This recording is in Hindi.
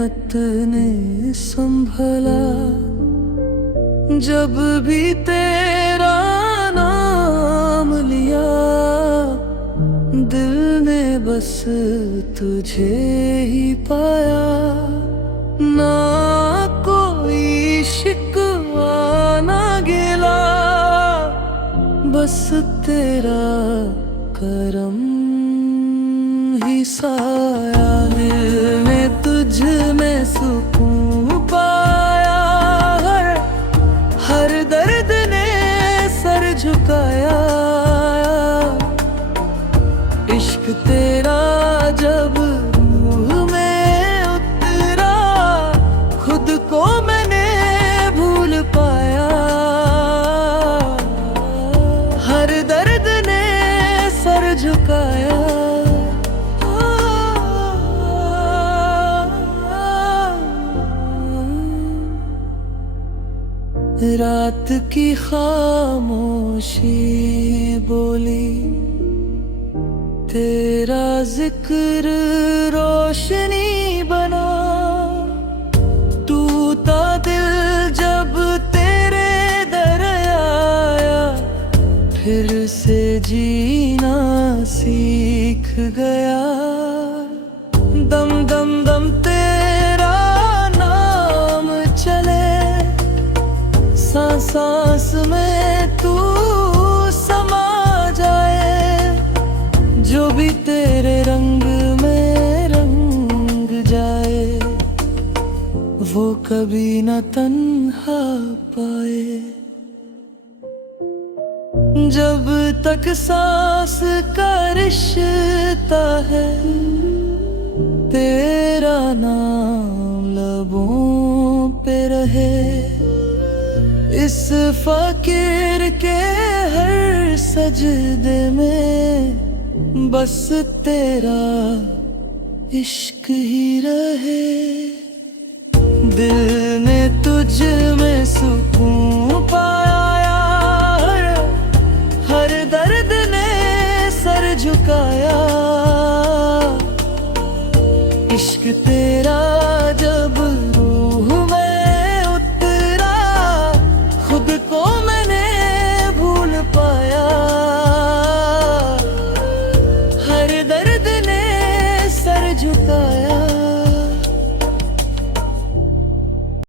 रहमत ने संभला, जब भी तेरा नाम लिया दिल ने बस तुझे ही पाया। ना कोई शिकवा ना गिला, बस तेरा करम ही साया। दिल ने तुझ में सुकून पाया, हर दर्द ने सर झुकाया। इश्क तेरा जब रूह में उतरा, खुद को मैंने भूल पाया। हर दर्द ने सर झुकाया। रात की खामोशी बोली, तेरा जिक्र रोशनी बना। टूटा दिल जब तेरे दर आया, फिर से जीना सीख गया। दम दम दम तेरा नाम चले, सांस सांस में तू समा जाए। जो भी तेरे रंग में रंग जाए, वो कभी न तन्हा पाए। जब तक सांस का रिश्ता है, तेरा नाम लबों पे रहे। इस फकीर के हर सजदे में बस तेरा इश्क ही रहे। दिल ने तुझ में सुकून पाया, हर दर्द ने सर झुकाया। इश्क तेरा जब